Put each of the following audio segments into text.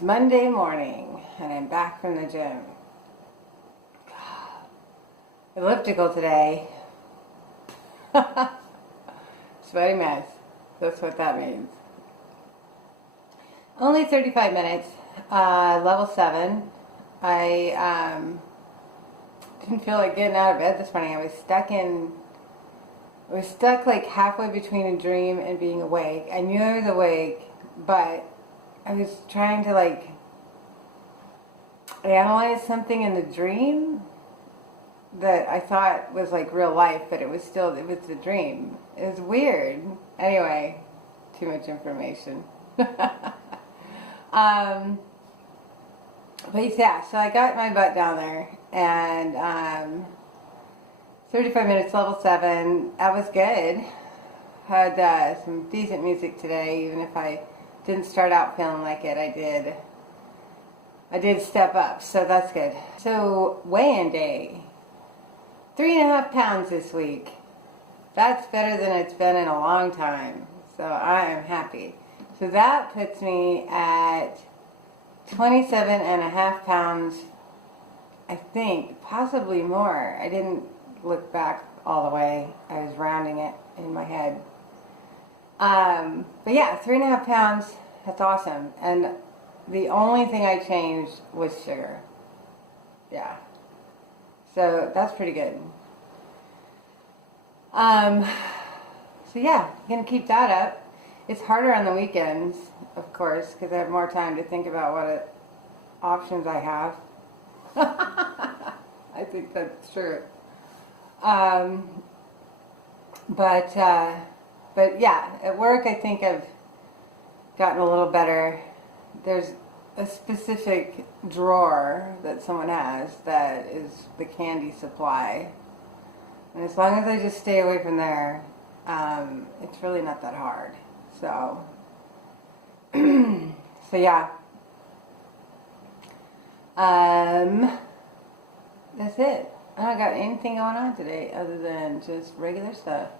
It's Monday morning and I'm back from the gym. Elliptical today. Sweaty mess. That's what that means. Only 35 minutes. Level 7. I didn't feel like getting out of bed this morning. I was stuck like halfway between a dream and being awake. I knew I was awake, but I was trying to like analyze something in the dream that I thought was like real life, but it was the dream. It was weird. Anyway, too much information. But yeah, so I got my butt down there and 35 minutes, level 7. That was good. Had some decent music today, even if I didn't start out feeling like it. I did step up, so that's good. So weigh-in day, 3.5 pounds this week. That's better than it's been in a long time, so I am happy. So that puts me at 27.5 pounds, I think, possibly more. I didn't look back all the way. I was rounding it in my head. But yeah, 3.5 pounds, that's awesome. And the only thing I changed was sugar. Yeah. So that's pretty good. So yeah, gonna keep that up. It's harder on the weekends, of course, because I have more time to think about what options I have. I think that's true. But yeah, at work I think I've gotten a little better. There's a specific drawer that someone has that is the candy supply. And as long as I just stay away from there, it's really not that hard. So, so yeah. That's it. I don't got anything going on today other than just regular stuff.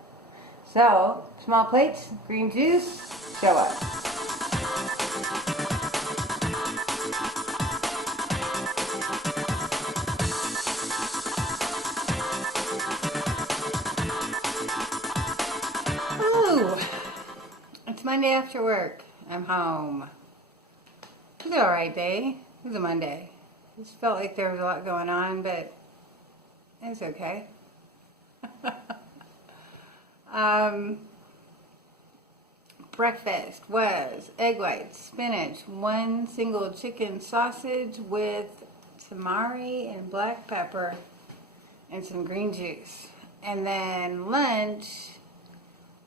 So, small plates, green juice, show up. Ooh, it's Monday after work. I'm home. It was an alright day. It was a Monday. Just felt like there was a lot going on, but it's okay. Breakfast was egg whites, spinach, one single chicken sausage with tamari and black pepper and some green juice. And then lunch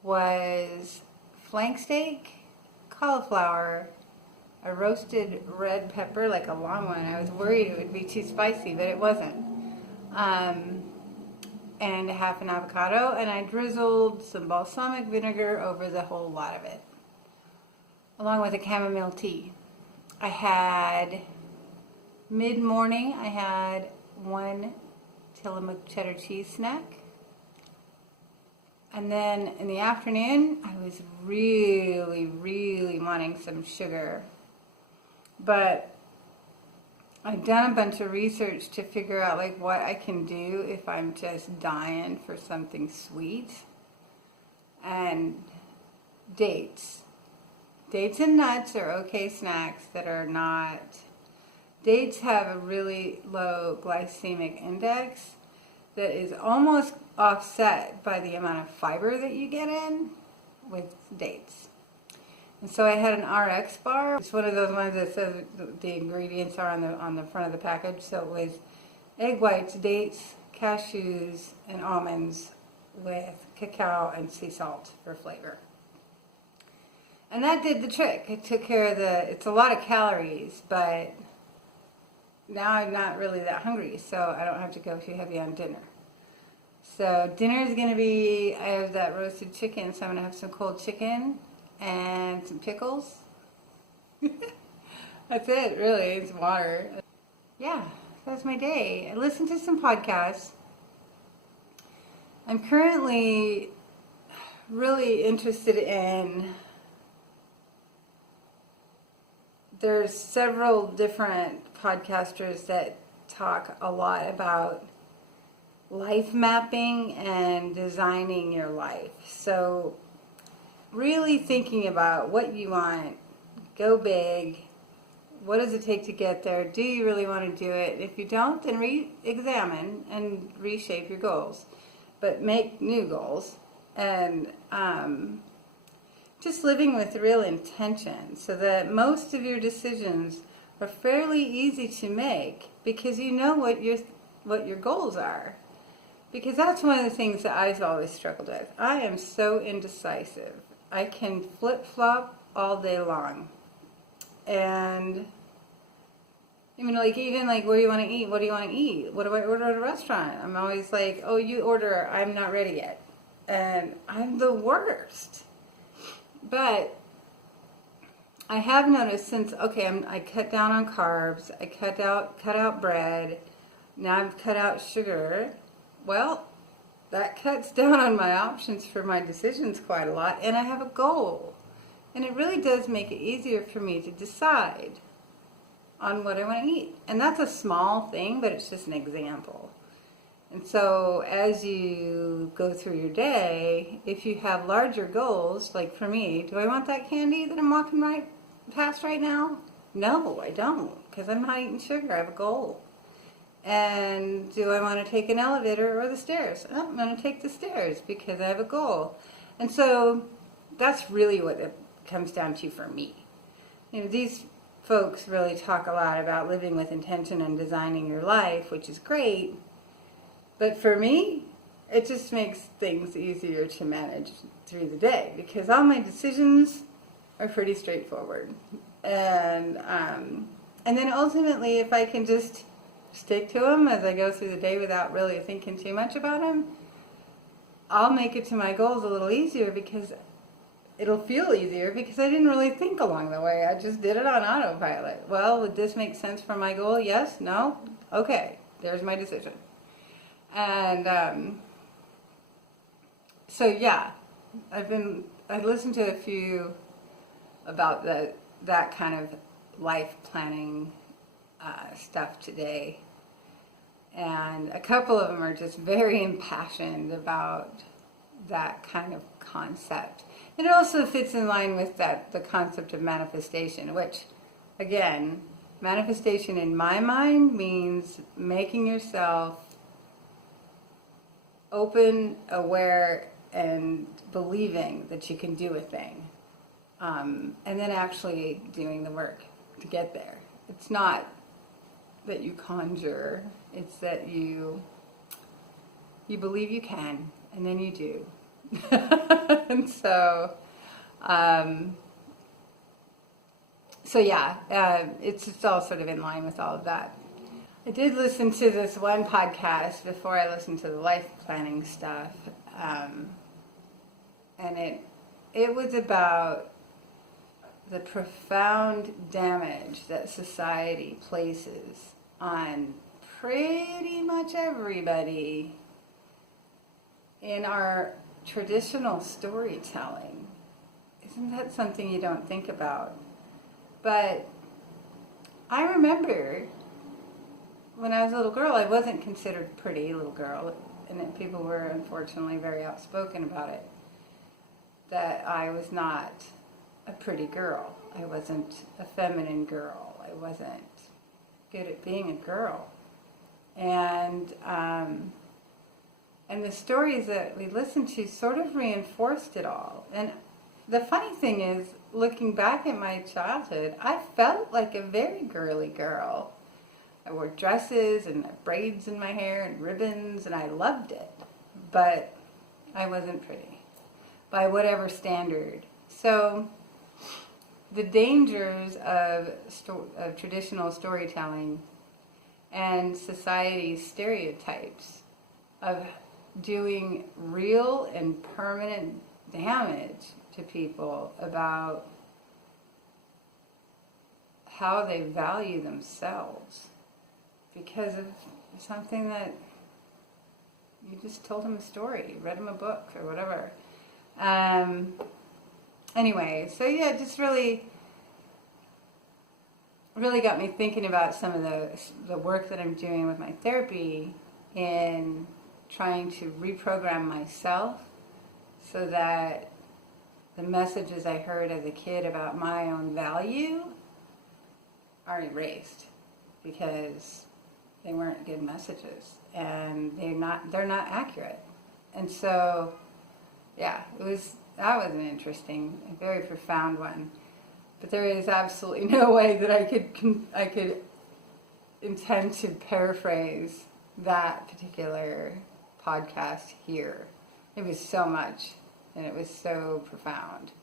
was flank steak, cauliflower, a roasted red pepper, like a long one. I was worried it would be too spicy, but it wasn't. And half an avocado, and I drizzled some balsamic vinegar over the whole lot of it, along with a chamomile tea. I had, mid-morning, I had one Tillamook cheddar cheese snack. And then in the afternoon, I was really wanting some sugar. But I've done a bunch of research to figure out like what I can do if I'm just dying for something sweet. And dates. Dates and nuts are okay snacks that are not... Dates have a really low glycemic index that is almost offset by the amount of fiber that you get in with dates. And so I had an RX bar. It's one of those ones that says the ingredients are on the front of the package. So it was egg whites, dates, cashews, and almonds with cacao and sea salt for flavor. And that did the trick. It took care of it's a lot of calories, but now I'm not really that hungry, so I don't have to go too heavy on dinner. So dinner is going to be, I have that roasted chicken, so I'm going to have some cold chicken and some pickles. That's it, really. It's water. Yeah, that's my day. I listened to some podcasts. I'm currently really interested in there's several different podcasters that talk a lot about life mapping and designing your life. So really thinking about what you want, go big. What does it take to get there? Do you really want to do it? If you don't, then re-examine and reshape your goals. But make new goals. And just living with real intention so that most of your decisions are fairly easy to make because you know what your goals are. Because that's one of the things that I've always struggled with. I am so indecisive. I can flip-flop all day long. And even where do you want to eat? What do you want to eat? What do I order at a restaurant? I'm always like, oh, you order. I'm not ready yet. And I'm the worst. But I have noticed since, I cut down on carbs. I cut out bread. Now I've cut out sugar. Well, that cuts down on my options for my decisions quite a lot. And I have a goal. And it really does make it easier for me to decide on what I want to eat. And that's a small thing, but it's just an example. And so as you go through your day, if you have larger goals, like for me, do I want that candy that I'm walking right past right now? No, I don't, because I'm not eating sugar. I have a goal. And do I want to take an elevator or the stairs? Oh, I'm going to take the stairs because I have a goal. And so that's really what it comes down to for me. These folks really talk a lot about living with intention and designing your life, which is great. But for me, it just makes things easier to manage through the day because all my decisions are pretty straightforward. And then ultimately, if I can just stick to them as I go through the day without really thinking too much about them, I'll make it to my goals a little easier because it'll feel easier because I didn't really think along the way. I just did it on autopilot. Well, would this make sense for my goal? Yes? No? Okay. There's my decision. And so yeah, I listened to a few about that kind of life planning stuff today, and a couple of them are just very impassioned about that kind of concept. And it also fits in line with the concept of manifestation, which, again, manifestation in my mind means making yourself open, aware, and believing that you can do a thing. And then actually doing the work to get there. It's not that you conjure, it's that you believe you can, and then you do. And so it's just all sort of in line with all of that. I did listen to this one podcast before I listened to the life planning stuff, and it was about the profound damage that society places on pretty much everybody in our traditional storytelling. Isn't that something you don't think about? But I remember when I was a little girl, I wasn't considered a pretty little girl, and people were unfortunately very outspoken about it, that I was not a pretty girl. I wasn't a feminine girl. I wasn't good at being a girl. And the stories that we listened to sort of reinforced it all. And the funny thing is, looking back at my childhood, I felt like a very girly girl. I wore dresses and braids in my hair and ribbons, and I loved it. But I wasn't pretty, by whatever standard. So the dangers of traditional storytelling and society's stereotypes of doing real and permanent damage to people about how they value themselves because of something that you just told them a story, read them a book or whatever. Anyway, so yeah, just really really got me thinking about some of the work that I'm doing with my therapy in trying to reprogram myself so that the messages I heard as a kid about my own value are erased because they weren't good messages and they're not accurate. And so, yeah, that was an interesting, a very profound one. But there is absolutely no way that I could intend to paraphrase that particular podcast here. It was so much, and it was so profound.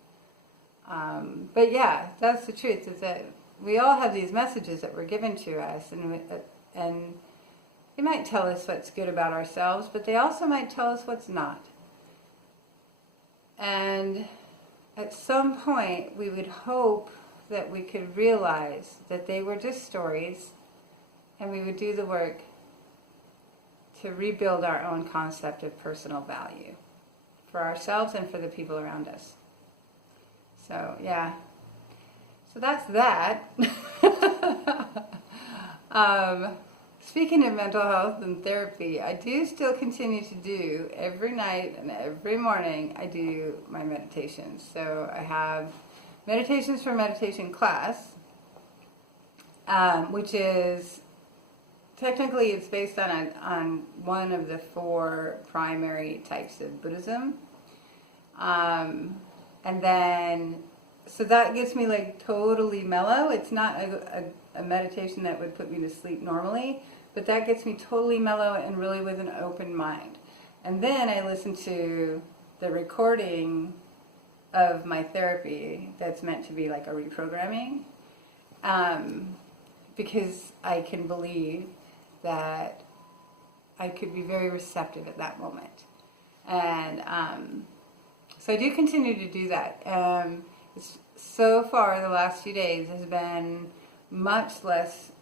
But yeah, that's the truth, is that we all have these messages that were given to us, and they might tell us what's good about ourselves, but they also might tell us what's not. And at some point, we would hope that we could realize that they were just stories, and we would do the work to rebuild our own concept of personal value for ourselves and for the people around us. So, yeah. So that's that. Speaking of mental health and therapy, I do still continue to do every night and every morning I do my meditations. So I have Meditations for Meditation class, which is technically it's based on one of the 4 primary types of Buddhism. And then, so that gets me like totally mellow. It's not a meditation that would put me to sleep normally, but that gets me totally mellow and really with an open mind. And then I listen to the recording of my therapy that's meant to be like a reprogramming, because I can believe that I could be very receptive at that moment. And so I do continue to do that. So far, the last few days has been much less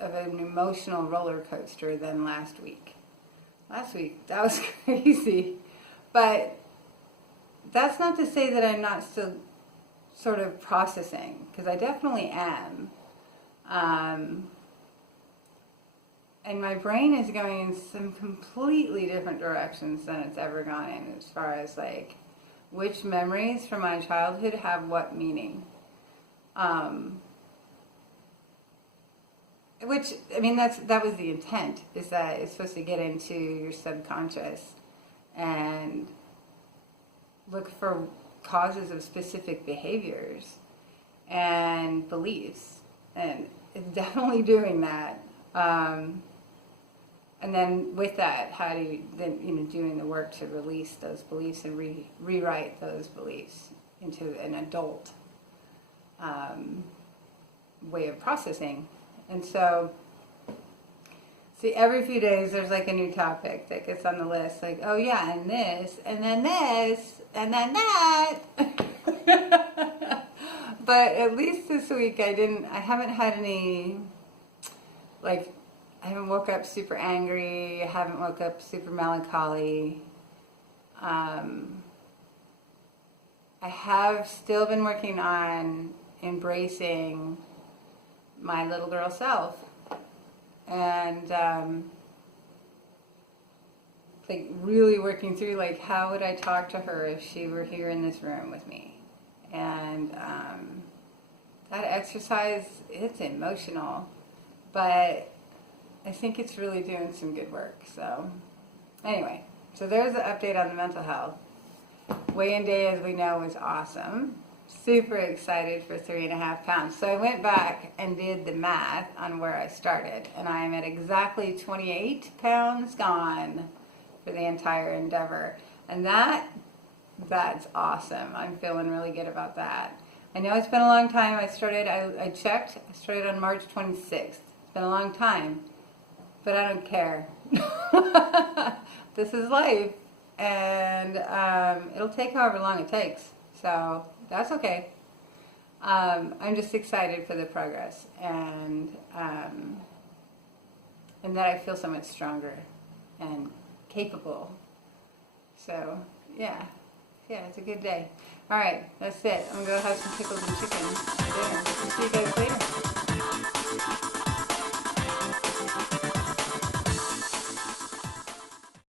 of an emotional roller coaster than last week. Last week, that was crazy. But that's not to say that I'm not still sort of processing, because I definitely am. And my brain is going in some completely different directions than it's ever gone in, as far as like which memories from my childhood have what meaning. Which, I mean, that was the intent, is that it's supposed to get into your subconscious and look for causes of specific behaviors and beliefs. And it's definitely doing that. And then with that, how do you then, doing the work to release those beliefs and rewrite those beliefs into an adult way of processing. And so, see, every few days there's like a new topic that gets on the list. Like, oh yeah, and this, and then this, and then that. But at least this week I haven't had any, like, I haven't woke up super angry. I haven't woke up super melancholy. I have still been working on embracing my little girl self, and like really working through like how would I talk to her if she were here in this room with me. And that exercise, it's emotional, but I think it's really doing some good work. So anyway, so there's the update on the mental health. Weigh-in day, as we know, was awesome. Super excited for 3.5 pounds. So I went back and did the math on where I started, and I'm at exactly 28 pounds gone for the entire endeavor. And that's awesome. I'm feeling really good about that. I know it's been a long time. I started on March 26th. It's been a long time, but I don't care. This is life, and it'll take however long it takes. So that's okay. I'm just excited for the progress, and that I feel so much stronger and capable. So yeah, it's a good day. All right, that's it. I'm gonna go have some pickles and chicken for dinner. See you guys later.